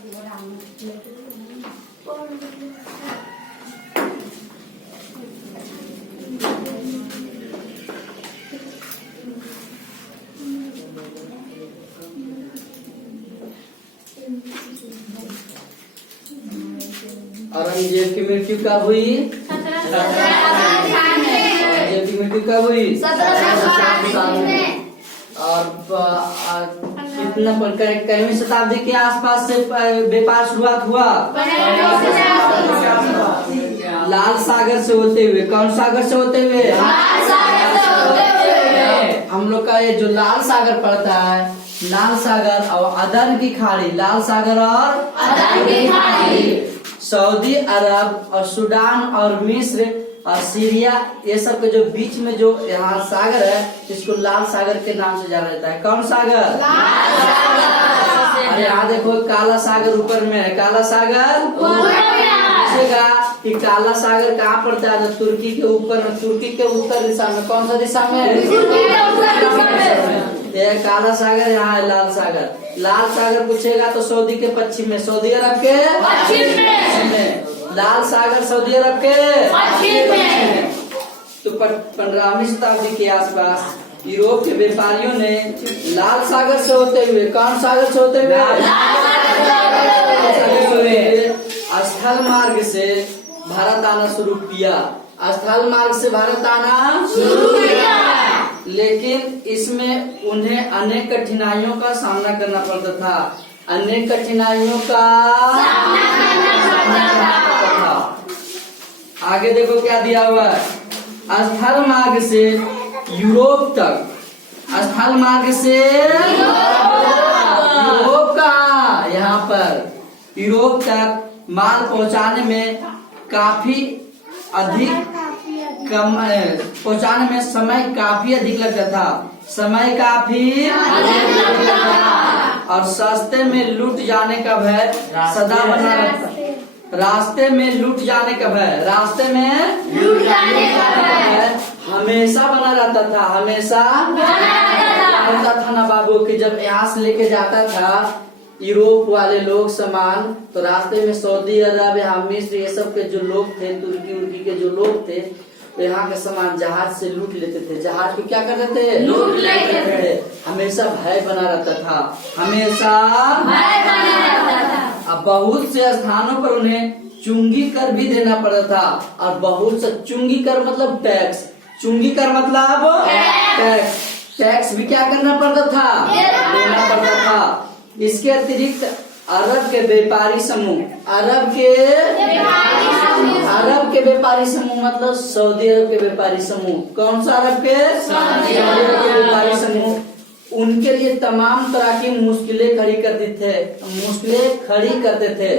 औरंगजेब की मृत्यु कब हुई? औरंगजेब की मृत्यु कब हुई? 1707 में। और कितना 11वीं शताब्दी के आसपास से व्यापार शुरुआत हुआ। लाल सागर से होते हुए। कौन सागर से होते हुए? हम लोग का ये जो लाल सागर पड़ता है, लाल सागर और अदन की खाड़ी, लाल सागर और अदन की खाड़ी, सऊदी अरब और सूडान और मिस्र और सीरिया, ये सब के जो बीच में जो यहाँ सागर है, इसको लाल सागर के नाम से जाना जाता है। कौन सागर? अरे यहाँ देखो काला सागर ऊपर में है। काला सागर पूछेगा कि काला सागर कहाँ पड़ता है? तुर्की के ऊपर में, तुर्की के उत्तर दिशा में। कौन सा दिशा में? ये काला सागर, यहाँ है लाल सागर। लाल सागर पूछेगा तो सऊदी के पश्चिम में, सऊदी अरब के पश्चिम में। लाल सागर सऊदी अरब के पश्चिम में। तो 15वीं शताब्दी के आसपास यूरोप के व्यापारियों ने लाल सागर से होते हुए, कौन सागर से होते हुए? स्थल मार्ग से भारत आना शुरू किया। स्थल मार्ग से भारत आना शुरू किया, लेकिन इसमें उन्हें अनेक कठिनाइयों का सामना करना पड़ता था। अनेक कठिनाइयों का सामना करना पड़ता था। आगे देखो क्या दिया हुआ है। स्थल मार्ग से यूरोप तक, स्थल मार्ग से यूरोप का, यहाँ पर यूरोप तक माल पहुंचाने में काफी अधिक पहुंचाने में समय काफी अधिक लगता था। समय काफी अधिक लगता था और सस्ते में लूट जाने का भय सदा बना रहता। रास्ते में लूट जाने का भय, रास्ते में लूट जाने का भय हमेशा बना रहता था। हमेशा रहता था ना बाबू कि जब यहाँ से लेके जाता था यूरोप वाले लोग सामान, तो रास्ते में सऊदी अरब, यहाँ मिस्र, ये सब के जो लोग थे, तुर्की उर्की के जो लोग थे, तो यहाँ का सामान जहाज से लूट लेते थे। जहाज को क्या करते थे? लूट लेते थे। हमेशा भय बना रहता था, हमेशा भय बना रहता था। अब बहुत से स्थानों पर उन्हें चुंगी कर भी देना पड़ता था। और बहुत से चुंगी कर मतलब टैक्स, चुंगी कर मतलब टैक्स, टैक्स भी क्या करना पड़ता था? देना पड़ता था। इसके अतिरिक्त अरब के व्यापारी समूह, अरब के व्यापारी समूह मतलब सऊदी अरब के व्यापारी समूह। कौन सा अरब के? सऊदी अरब के व्यापारी समूह। उनके लिए तमाम तरह की मुश्किलें खड़ी करते थे। मुश्किलें खड़ी करते थे।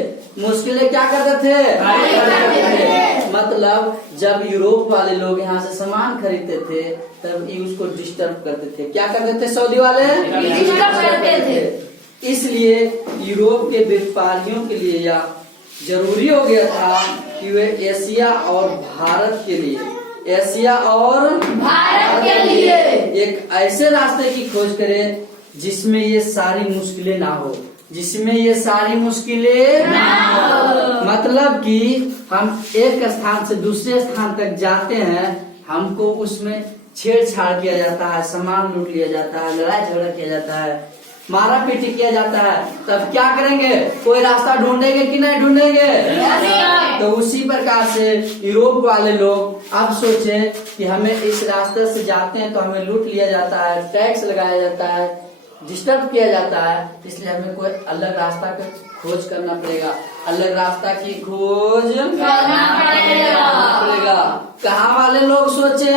मुश्किलें क्या करते थे? खड़ी करते थे। मतलब जब यूरोप वाले लोग यहाँ से सामान खरीदते थे तब उसको डिस्टर्ब करते थे। क्या करते थे? सऊदी वाले डिस्टर्ब करते थे। इसलिए यूरोप के व्यापारियों के लिए यह जरूरी हो गया था कि वे एशिया और भारत के लिए, एशिया और भारत के लिए एक ऐसे रास्ते की खोज करें जिसमें ये सारी मुश्किलें ना हो, जिसमें ये सारी मुश्किलें ना हो। मतलब कि हम एक स्थान से दूसरे स्थान तक जाते हैं, हमको उसमें छेड़छाड़ किया जाता है, सामान लूट लिया जाता है, लड़ाई झगड़ा किया जाता है, मारा पीटी किया जाता है, तब क्या करेंगे? कोई रास्ता ढूंढेंगे कि नहीं ढूंढेंगे? तो उसी प्रकार से यूरोप वाले लोग अब सोचे कि हमें इस रास्ते से जाते हैं तो हमें लूट लिया जाता है, टैक्स लगाया जाता है, डिस्टर्ब किया जाता है, इसलिए हमें कोई अलग रास्ता का खोज करना पड़ेगा। अलग रास्ता की खोज करना पड़ेगा। कहाँ वाले लोग सोचे?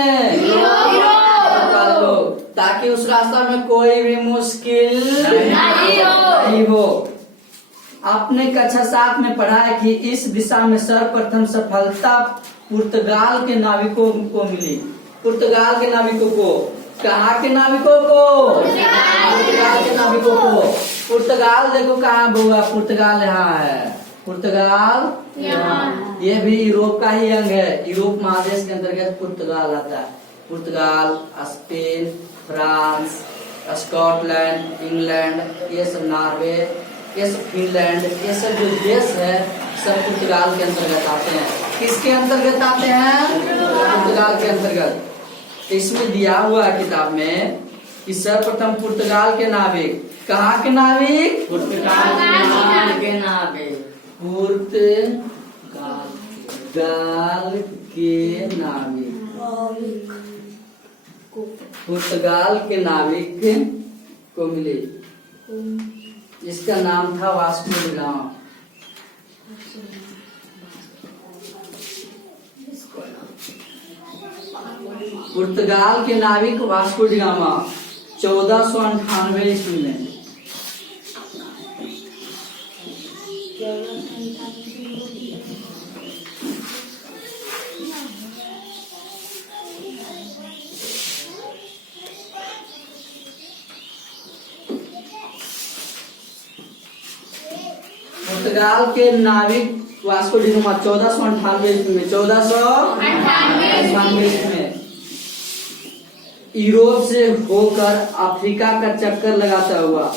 लोग, ताकि उस रास्ता में कोई भी मुश्किल नहीं हो। आपने कक्षा 7 में पढ़ा है कि इस दिशा में सर्वप्रथम सफलता पुर्तगाल के नाविकों को मिली। पुर्तगाल के नाविकों को, कहाँ के नाविकों को? पुर्तगाल के नाविकों को। पुर्तगाल देखो कहाँ होगा? पुर्तगाल यहाँ है। पुर्तगाल यहाँ, ये भी यूरोप का ही अंग है। यूरोप महादेश के अंतर्गत पुर्तगाल आता है। पुर्तगाल, स्पेन, फ्रांस, स्कॉटलैंड, इंग्लैंड, ये सब, नॉर्वे, ये सब फिनलैंड, ये सब जो देश है सब पुर्तगाल के अंतर्गत आते हैं। किसके अंतर्गत आते हैं? पुर्तगाल के अंतर्गत। इसमें दिया हुआ है किताब में कि सर्वप्रथम पुर्तगाल के नाविक, कहाँ के नाविक? पुर्तगाल के नाविक। पुर्तगाल के नाविक, पुर्तगाल के नाविक को मिले। इसका नाम था वास्को डी गामा। पुर्तगाल के नाविक वास्को डी गामा 1498 ईस्वी में। पुर्तगाल के नाविक वास्को डी गामा 1498 ईस्वी में, 1498 ईस्वी में यूरोप से होकर अफ्रीका का चक्कर लगाता हुआ,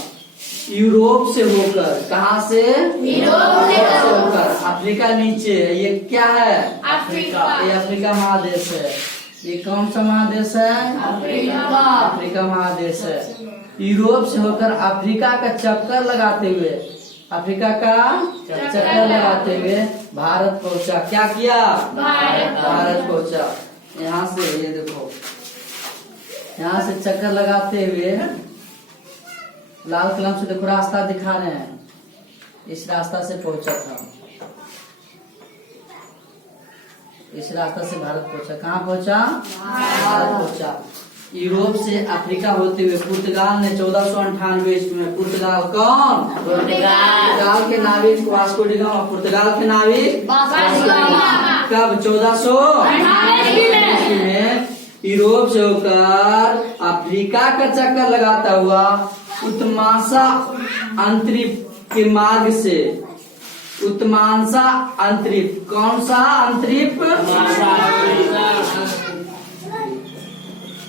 यूरोप से होकर, कहाँ से? यूरोप से होकर, अफ्रीका नीचे, ये क्या है? अफ्रीका। ये अफ्रीका महादेश है। ये कौन सा महादेश है? अफ्रीका। अफ्रीका महादेश है। यूरोप से होकर अफ्रीका का चक्कर लगाते हुए, अफ्रीका का चक्कर लगाते हुए भारत पहुंचा। क्या किया? भारत पहुंचा। यहाँ से ये देखो, यहाँ से चक्कर लगाते हुए लाल कलम से देखो रास्ता दिखा रहे हैं, इस रास्ता से पहुंचा था। इस रास्ता से भारत पहुंचा। कहाँ पहुंचा? भारत पहुंचा। यूरोप से अफ्रीका होते हुए पुर्तगाल ने 1498 ईस्वी में, पुर्तगाल कौन? पुर्तगाल के नाविक वास्को डी गामा, पुर्तगाल के नाविक कब? 1498 ईस्वी में यूरोप से होकर अफ्रीका का चक्कर लगाता हुआ उत्तमांसा अंतरिप के मार्ग से, उत्तमांसा अंतरिप, कौन सा अंतरिप?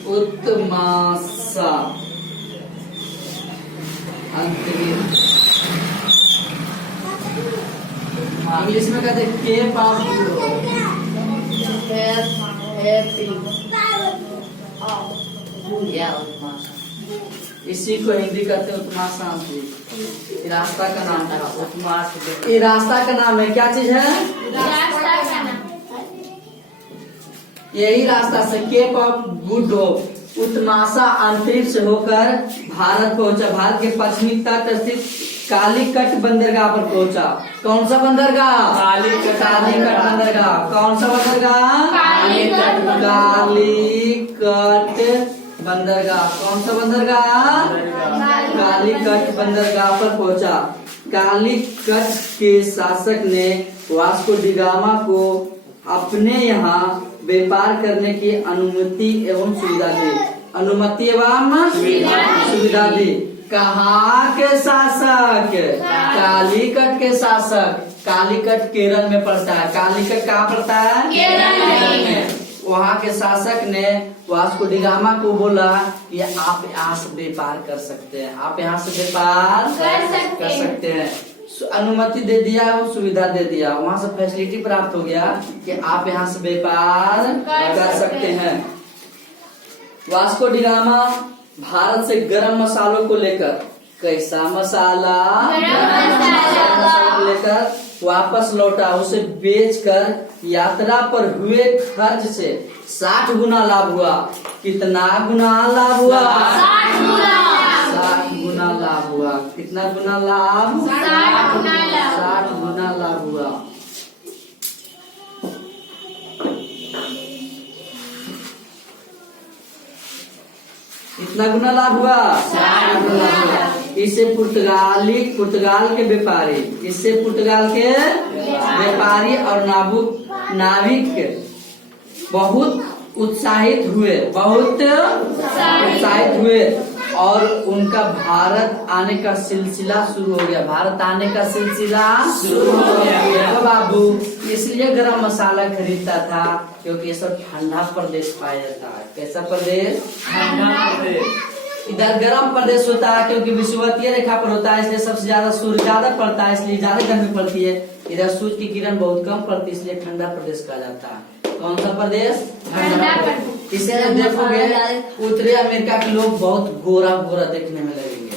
उत्तमांसा अंतरिप, इंग्लिश में कहते हैं केप ऑफ, इसी को हिंदी कहते हैं उत्तमांसा अंतरिप। रास्ता का नाम था उत्तमांसा। ये रास्ता का नाम है, क्या चीज है? यही रास्ता से केप ऑफ गुड होप उत्तमांसा अंतरिप से होकर भारत पहुंचा। भारत के पश्चिमी तट स्थित कालीकट बंदरगाह पर पहुंचा। कौन सा बंदरगाह? कालीकट बंदरगाह। कौन सा बंदरगाह? कालीकट बंदरगाह। कौन सा बंदरगाह? कालीकट बंदरगाह पर पहुंचा। कालीकट के शासक ने वास्को डी गामा को अपने यहाँ व्यापार करने की अनुमति एवं सुविधा दी। अनुमति एवं सुविधा दी। कहाँ के शासक? कालीकट के शासक। कालीकट केरल में पड़ता है। कालीकट कहाँ पड़ता है? केरल में। वहाँ के शासक ने वास्को डी गामा को बोला कि आप यहाँ से व्यापार कर सकते हैं, आप यहाँ से व्यापार कर सकते हैं। अनुमति दे दिया, सुविधा दे दिया, वहाँ से फैसिलिटी प्राप्त हो गया कि आप यहाँ से व्यापार कर सकते हैं। वास्को डी गामा भारत से गरम मसालों को लेकर, कैसा मसाला? गरम मसाला को लेकर वापस लौटा। उसे बेचकर यात्रा पर हुए खर्च से 60 गुना लाभ हुआ। कितना गुना लाभ हुआ? 60 गुना लाभ हुआ। कितना गुना लाभ? 60 गुना लाभ हुआ। कितना गुना लाभ हुआ? 60 गुना लाभ हुआ। इससे पुर्तगाल के व्यापारी, इससे पुर्तगाल के व्यापारी और नाविक बहुत उत्साहित हुए और उनका भारत आने का सिलसिला शुरू हो गया। भारत आने का सिलसिला शुरू हो गया बाबू। इसलिए गरम मसाला खरीदता था क्योंकि ये सब ठंडा प्रदेश पाया जाता है। कैसा प्रदेश? ठंडा प्रदेश। इधर गर्म प्रदेश होता है क्योंकि विषुवतीय रेखा पर होता है, इसलिए सबसे ज्यादा सूर्य ज्यादा पड़ता है, इसलिए ज्यादा गर्मी पड़ती है। इधर सूर्य की किरण बहुत कम पड़ती है, इसलिए ठंडा प्रदेश कहा जाता है। कौन सा प्रदेश? ठंडा प्रदेश। इसे देखोगे उत्तरी अमेरिका के लोग बहुत गोरा गोरा देखने में लगेंगे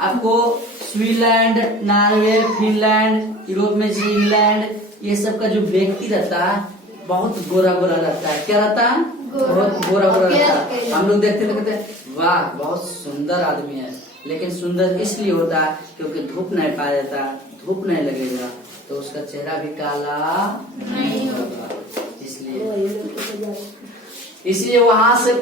आपको। स्विट्जरलैंड, नॉर्वे, फिनलैंड, यूरोप में इंग्लैंड, ये सब का जो व्यक्ति रहता है बहुत गोरा गोरा रहता है। क्या रहता है? बहुत गोरा गोरा रहता है। हम लोग देखते थे कहते हैं वाह बहुत सुंदर आदमी है, लेकिन सुंदर इसलिए होता है क्योंकि धूप नहीं पाया जाता, धूप नहीं लगेगा तो उसका चेहरा भी काला नहीं होगा। इसलिए वहाँ से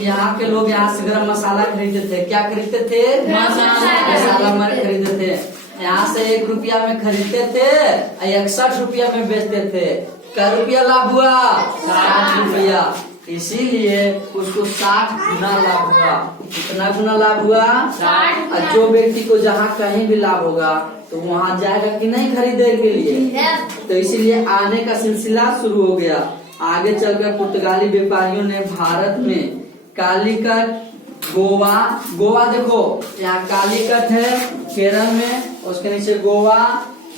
यहाँ के लोग यहाँ से गरम मसाला खरीदते थे। क्या खरीदते थे? मसाला मर खरीदते थे। यहाँ से 1 रुपया में खरीदते थे, 61 रुपया में बेचते थे। क्या रुपया लाभ हुआ? 60 रुपया। इसीलिए उसको 60 गुना लाभ हुआ। कितना गुना लाभ हुआ? 60। और जो व्यक्ति को जहाँ कहीं भी लाभ होगा तो वहाँ जाएगा कि नहीं खरीदने के लिए, तो इसीलिए आने का सिलसिला शुरू हो गया। आगे चलकर पुर्तगाली व्यापारियों ने भारत में कालीकट, गोवा देखो यहाँ कालीकट है केरल में, उसके नीचे गोवा,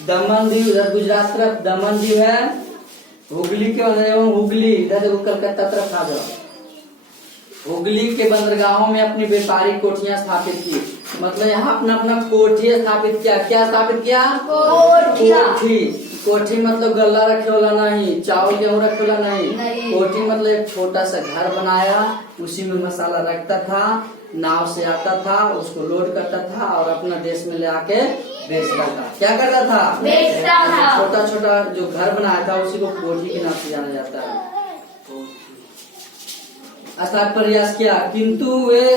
दमन दीव इधर गुजरात तरफ दमन दीव है, हुगली के हुगली इधर देखो कलकत्ता तरफ आ जाओ। हुगली के बंदरगाहों में अपनी व्यापारिक कोठियां स्थापित की। मतलब यहाँ अपना अपना कोठी स्थापित किया। क्या स्थापित किया? कोठी। कोठी मतलब गल्ला रखे वाला नहीं, चावल गेहूँ रखे वाला नहीं। कोठी मतलब एक छोटा सा घर बनाया, उसी में मसाला रखता था, नाव से आता था, उसको लोड करता था और अपना देश में ले आके बेचता था। क्या करता था? बेचता था। छोटा छोटा जो घर बनाया था उसी को कोठी के नाम से जाना जाता है। अर्थात प्रयास किया किंतु वे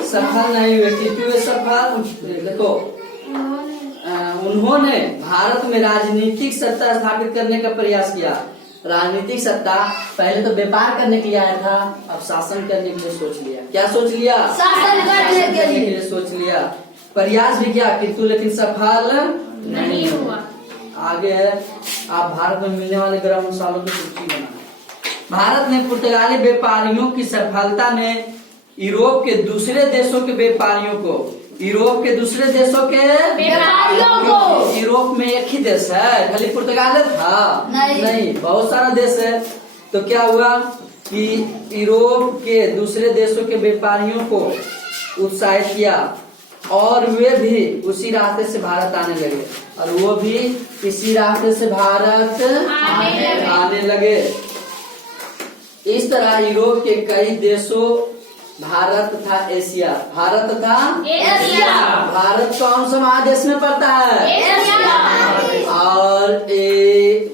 सफल नहीं हुए। किंतु वे सफल देखो उन्होंने भारत में राजनीतिक सत्ता स्थापित करने का प्रयास किया। राजनीतिक सत्ता पहले तो व्यापार करने के लिए आया था, अब शासन करने के लिए सोच लिया। क्या सोच लिया? शासन करने के लिए सोच लिया। प्रयास भी किया किंतु लेकिन सफल नहीं हुआ। आगे है आप भारत में मिलने वाले गरम मसालों की सूची बना। भारत में पुर्तगाली व्यापारियों की सफलता ने यूरोप के दूसरे देशों के व्यापारियों को, यूरोप के दूसरे देशों के व्यापारियों को, यूरोप में एक ही देश है, खाली पुर्तगाल था नहीं बहुत सारा देश है। तो क्या हुआ कि यूरोप के दूसरे देशों के व्यापारियों को उत्साहित किया और वे भी उसी रास्ते से भारत आने लगे और वो भी इसी रास्ते से भारत आने लगे। इस तरह यूरोप के कई देशों, भारत तथा एशिया, भारत तथा एशिया, भारत कौन सा महादेश में पड़ता है? एशिया। और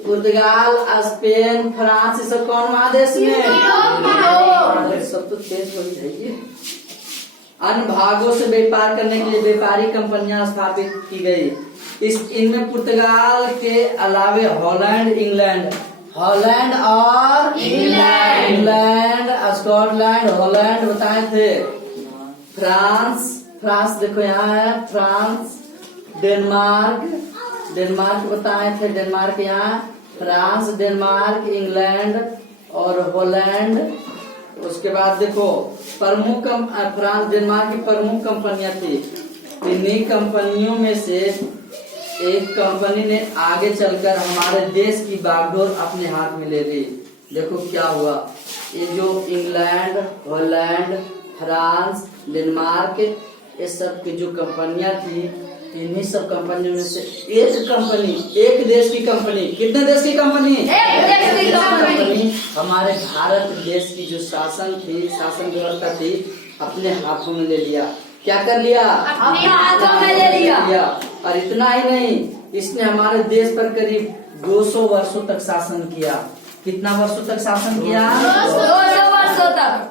पुर्तगाल, स्पेन, फ्रांस ये सब कौन महादेश में? यूरोप। सब तो तेज हो जाइए। अन्य भागों से व्यापार करने के लिए व्यापारिक कंपनियां स्थापित की गई। इनमें पुर्तगाल के अलावे हॉलैंड और इंग्लैंड, स्कॉटलैंड, हॉलैंड बताए थे। फ्रांस देखो यहाँ है फ्रांस, डेनमार्क बताए थे, डेनमार्क यहाँ, फ्रांस, डेनमार्क, इंग्लैंड और हॉलैंड। उसके बाद देखो प्रमुख फ्रांस डेनमार्क की प्रमुख कंपनियां थी। इन्हीं कंपनियों में से एक कंपनी ने आगे चलकर हमारे देश की बागडोर अपने हाथ में ले ली। देखो क्या हुआ, ये जो इंग्लैंड, हॉलैंड, फ्रांस, डेनमार्क ये सब की जो कंपनियां थी, इन्हीं सब कंपनियों में से एक कंपनी, एक देश की कंपनी, कितने देश की कंपनी? एक देश की कंपनी हमारे भारत देश की जो शासन व्यवस्था थी अपने हाथों में ले लिया। क्या कर लिया? अपने हाथों में ले लिया। और इतना ही नहीं, इसने हमारे देश पर करीब 200 वर्षों तक शासन किया। कितना वर्षों तक शासन किया? 200 वर्षों तक।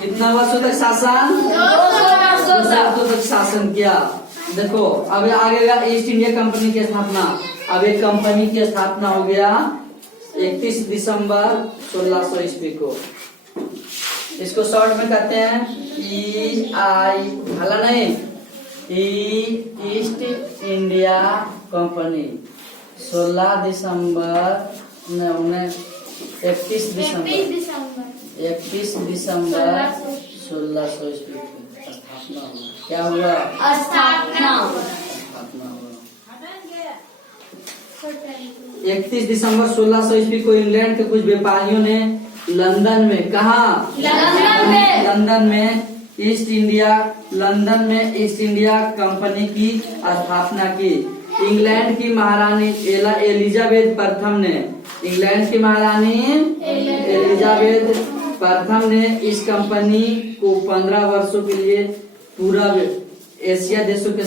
कितना वर्षों तक शासन? 200 वर्षों तक शासन किया। देखो अब आगे गया ईस्ट इंडिया कंपनी की स्थापना। अब एक कंपनी की स्थापना हो गया 31 दिसंबर 1600 ईस्वी को। इसको शॉर्ट में कहते हैं EI, हला नहीं, ईस्ट इंडिया कंपनी। 16 दिसंबर 31 दिसंबर 1600 ईस्वी की स्थापना हुआ। क्या हुआ? स्थापना। स्थापना हुआ। 31 दिसंबर 1600 ईस्वी को इंग्लैंड के कुछ व्यापारियों ने लंदन में, कहा? लंदन में ईस्ट इंडिया कंपनी की स्थापना की। इंग्लैंड की महारानी एलिजाबेथ प्रथम ने, इंग्लैंड की महारानी एलिजाबेथ प्रथम ने इस कंपनी को 15 वर्षों के लिए पूर्व एशिया देशों के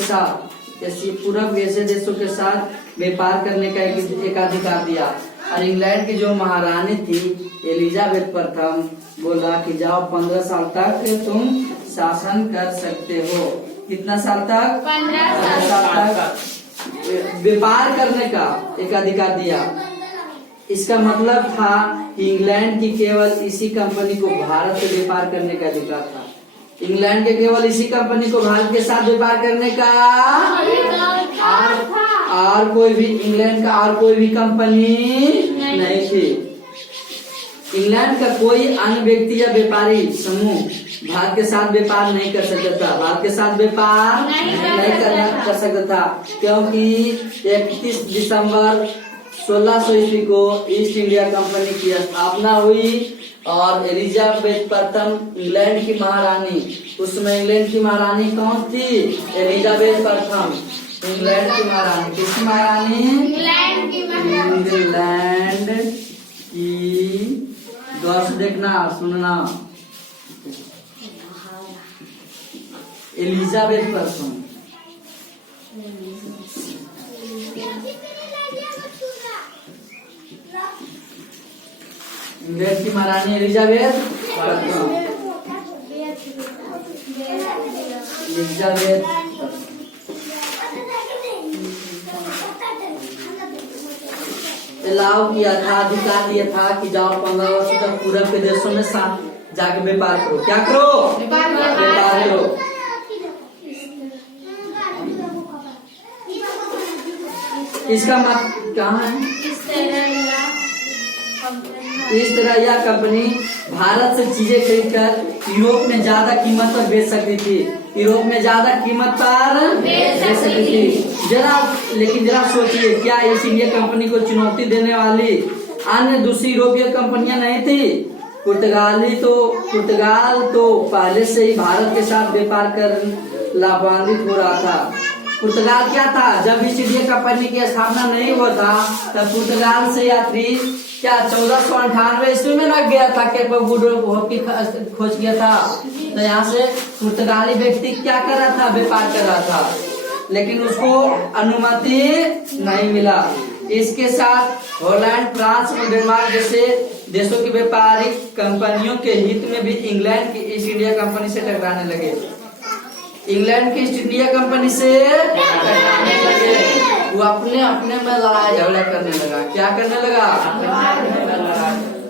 साथ व्यापार करने का एक अधिकार दिया। और इंग्लैंड की जो महारानी थी एलिजाबेथ प्रथम बोला कि जाओ 15 साल तक तुम शासन कर सकते हो। कितना साल तक? 15 साल तक व्यापार करने का एक अधिकार दिया। इसका मतलब था कि इंग्लैंड की केवल इसी कंपनी को भारत से व्यापार करने का अधिकार था। इंग्लैंड के केवल इसी कंपनी को भारत के साथ व्यापार करने का, और कोई भी इंग्लैंड का और कोई भी कंपनी नहीं थी। इंग्लैंड का कोई अन्य व्यक्ति या व्यापारी समूह भारत के साथ व्यापार नहीं कर सकता था। भारत के साथ व्यापार नहीं कर सकता था क्योंकि 31 दिसंबर 1600 ईस्वी को ईस्ट इंडिया कंपनी की स्थापना हुई और एलिजाबेथ प्रथम इंग्लैंड की महारानी, उस समय इंग्लैंड की महारानी कौन थी? एलिजाबेथ प्रथम इंग्लैंड की महारानी। किसकी महारानी? इंग्लैंड की। गौर से देखना सुनना, एलिजाबेथ प्रथम। इंग्लैंड की महारानी एलिजाबेथ प्रथम। एलिजाबेथ अलाउ किया था, अधिकार दिया था कि जाओ 15 वर्ष तक पूरब के देशों में साथ जाके व्यापार करो। क्या करो? व्यापार करो। इसका मत कहाँ है? इस तरह यह कंपनी भारत से चीजें खरीदकर यूरोप में ज्यादा कीमत पर बेच सकती थी। यूरोप में ज्यादा कीमत पर बेच सकती थी। लेकिन जरा सोचिए, क्या ईस्ट इंडिया कंपनी को चुनौती देने वाली अन्य दूसरी यूरोपीय कंपनियां नहीं थी? पुर्तगाल तो पहले से ही भारत के साथ व्यापार कर लाभान्वित हो रहा था। पुर्तगाल क्या था? जब ईस्ट इंडिया कंपनी की स्थापना नहीं हुआ था तब पुर्तगाल से यात्री क्या 1498 ईस्वी में लग गया था, केप गुड होप की खोज किया था। तो यहाँ से पुर्तगाली व्यक्ति क्या कर रहा था? व्यापार कर रहा था, लेकिन उसको अनुमति नहीं मिला। इसके साथ हॉलैंड, फ्रांस और डेनमार्क जैसे देशों की व्यापारिक कंपनियों के हित में भी इंग्लैंड की ईस्ट इंडिया कंपनी से टकराने लगे। इंग्लैंड की ईस्ट इंडिया कंपनी से टकराने लगे। वो अपने में लड़ाई झगड़ा करने लगा। क्या करने लगा?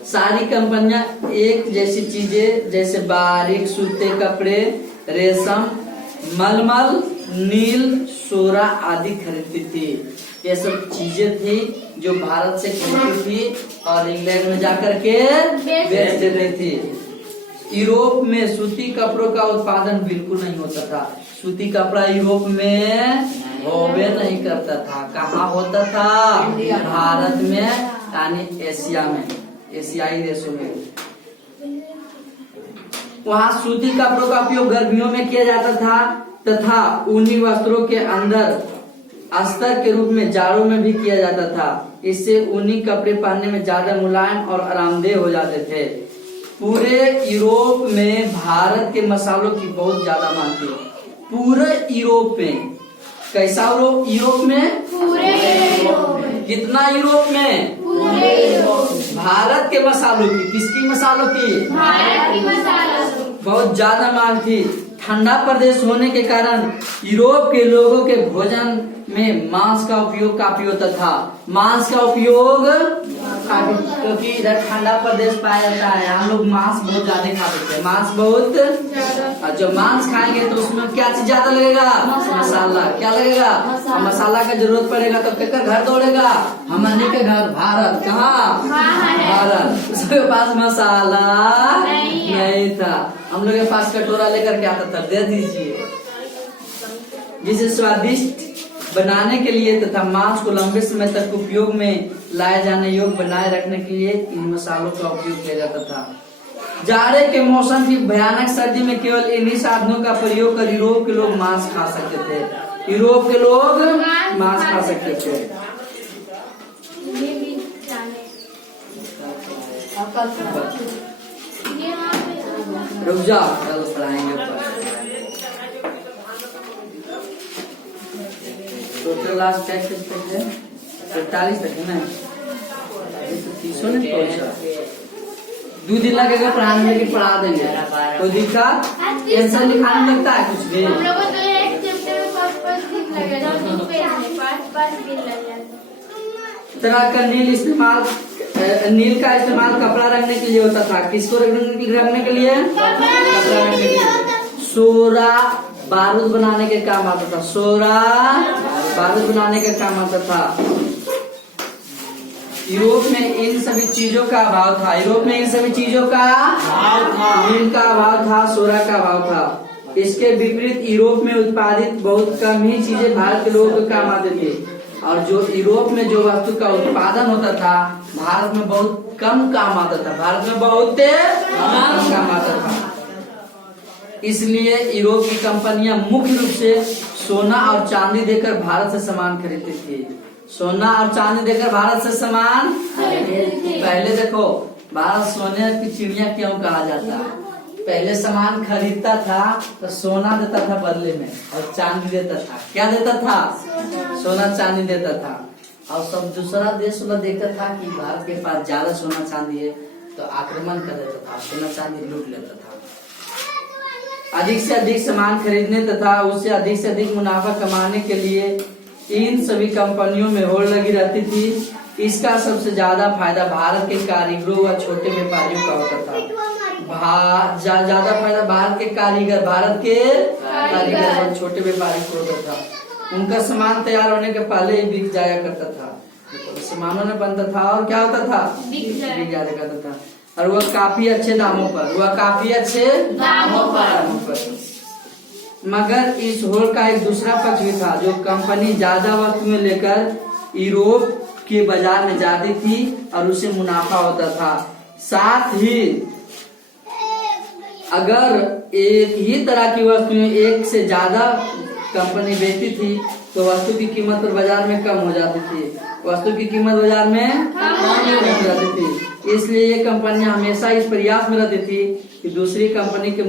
सारी कंपनियां एक जैसी चीजें जैसे बारीक सूते कपड़े, रेशम, मलमल, नील, सोरा आदि खरीदती थी। ये सब चीजें थी जो भारत से खरीदती थी और इंग्लैंड में जाकर के बेच देती थी। यूरोप में सूती कपड़ों का उत्पादन बिल्कुल नहीं होता था। सूती कपड़ा यूरोप में होवे नहीं करता था। कहाँ होता था? भारत में, यानी एशिया में, एशियाई देशों में। वहाँ सूती कपड़ों का उपयोग गर्मियों में किया जाता था तथा ऊनी वस्त्रों के अंदर अस्तर के रूप में जाड़ों में भी किया जाता था। इससे ऊनी कपड़े पहनने में ज्यादा मुलायम और आरामदेह हो जाते थे। पूरे यूरोप में भारत के मसालों की बहुत ज्यादा मांग थी। पूरे यूरोप में, कैसा यूरोप में? पूरे यूरोप में। कितना यूरोप में? पूरे यूरोप में। भारत के मसालों की, किसकी मसालों की? भारत की मसालों की बहुत ज्यादा मांग थी। ठंडा प्रदेश होने के कारण यूरोप के लोगों के भोजन में मांस का उपयोग काफी होता था। मांस का उपयोग काफी, क्योंकि इधर ठंडा प्रदेश पाया जाता है, हम लोग मांस बहुत ज्यादा खाते थे। मांस बहुत, और जब मांस खाएंगे तो उसमें क्या चीज ज्यादा लगेगा? मसाला। क्या लगेगा? मसाला का जरूरत पड़ेगा तो केकर घर दौड़ेगा? हमारे के घर भारत। कहाँ? भारत। उसके पास मसाला नहीं था। हम लोग के पास कटोरा लेकर के आता था, दे दीजिए। जिसे स्वादिष्ट बनाने के लिए तथा मांस को लंबे समय तक उपयोग में लाए जाने योग्य बनाए रखने के लिए इन मसालों का उपयोग किया जाता था। जाड़े के मौसम की भयानक सर्दी में केवल इन्हीं साधनों का प्रयोग कर यूरोप के लोग मांस खा सकते थे। यूरोप के लोग मांस खा सकते थे। रुक जाओ, कल पढ़ाएंगे। टोटल लास्ट टैक्स है 45 तक है ना, 30 नहीं पहुंचा। 2 दिन लगेगा पढ़ाने में, लेकिन पढ़ा देंगे। कोई दिक्कत? टेंशन लिखाने में लगता है कुछ भी? हम लोगों को तो एक चैप्टर में 5 दिन लगेगा, 5 दिन लग जाता। तरह का नील का इस्तेमाल कपड़ा रखने के लिए होता था। किसको रखने के लिए? कपड़ा रखने के लिए। सोरा बारूद बनाने के काम आता था। सोरा बारूद बनाने के काम आता था। यूरोप में इन सभी चीजों का अभाव था। यूरोप में इन सभी चीजों का नील का अभाव था, सोरा का अभाव था। इसके विपरीत यूरोप में उत्पादित बहुत कम ही चीजें भारत के लोगों के काम आते थे, और जो यूरोप में जो वस्तु का उत्पादन होता था भारत में बहुत कम काम आता था। भारत में बहुत कम काम आता था। इसलिए यूरोप की कंपनियां मुख्य रूप से सोना और चांदी देकर भारत से सामान खरीदती थी। सोना और चांदी देकर भारत से सामान। पहले देखो, भारत सोने की चिड़िया क्यों कहा जाता है? पहले सामान खरीदता था तो सोना देता था बदले में, और चांदी देता था। क्या देता था? सोना चांदी देता था। और सब दूसरा देश वाला देखता था कि भारत के पास ज्यादा सोना चांदी है तो आक्रमण कर देता था, सोना चांदी लूट लेता था। अधिक से अधिक सामान खरीदने तथा उससे अधिक से अधिक मुनाफा कमाने के लिए इन सभी कंपनियों में होड़ लगी रहती थी। इसका सबसे ज्यादा फायदा भारत के कारीगरों व छोटे व्यापारियों का होता था। ज्यादा फायदा भारत के कारीगर और छोटे व्यापारी को होता था। उनका सामान तैयार होने के पहले ही बिक जाया करता था। सामानों में बनता था और क्या होता था? बिक जाया करता था, और वह काफी अच्छे दामों पर। मगर इस होड़ का एक दूसरा पक्ष भी था। जो कंपनी ज्यादा वस्तुएं लेकर यूरोप के बाजार में जाती थी और उसे मुनाफा होता था। साथ ही अगर एक ही तरह की वस्तुएं एक से ज्यादा कंपनी बेचती थी तो वस्तु की कीमत पर बाजार में कम हो जाती थी। वस्तु की कीमत बाजार में कम हो जाती थी। इसलिए ये कंपनियां हमेशा इस प्रयास में रहती थी कि दूसरी कंपनी के